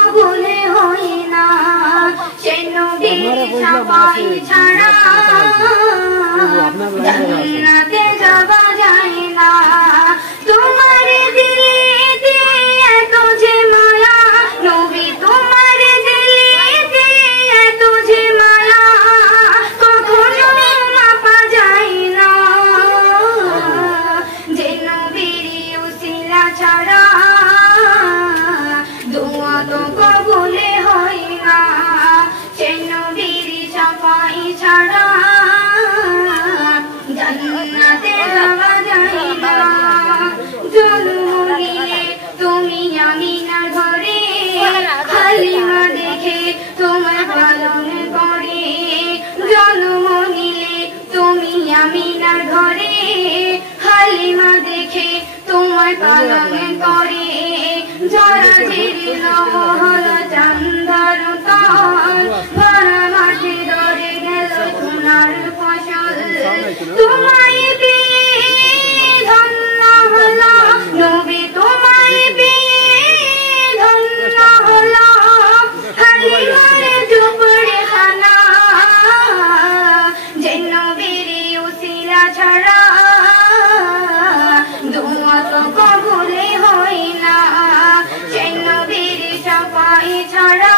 কবুলে হয় না সে নবীর সাফাই ছাড়া জান্নাতে যাওয়া যায় না তোমার দিলেতে এত যে মায়া নবী তোমার দিলেতে এত যে মায়া কখনো মাপা যায় না যে নবীর উসিলা ছাড়া দোয়া তো কবুলে হয় না সে নবীর সাফাই ছাড়া জান্নাতে যাওয়া যায় না জন্ম নিলে তুমি আমিনার ঘরে হালিমা দেখে তোমার পালন করে জন্ম নিলে তুমি আমিনার ঘরে হালিমা দেখে তোমার পালন করে যারা জিরিল হল চান্দার তল ভরা মাঠে ধরে গেল সোনার ফসল তোমায় পেয়ে ধন্য হলো নবী তোমায় পেয়ে ধন্য হলো হালিমার ঝুপড়ে খানা যে নবীর উসিলা ছাড়া দোয়া তো কবুলে হয় না সে নবীর সাফাই ছাড়া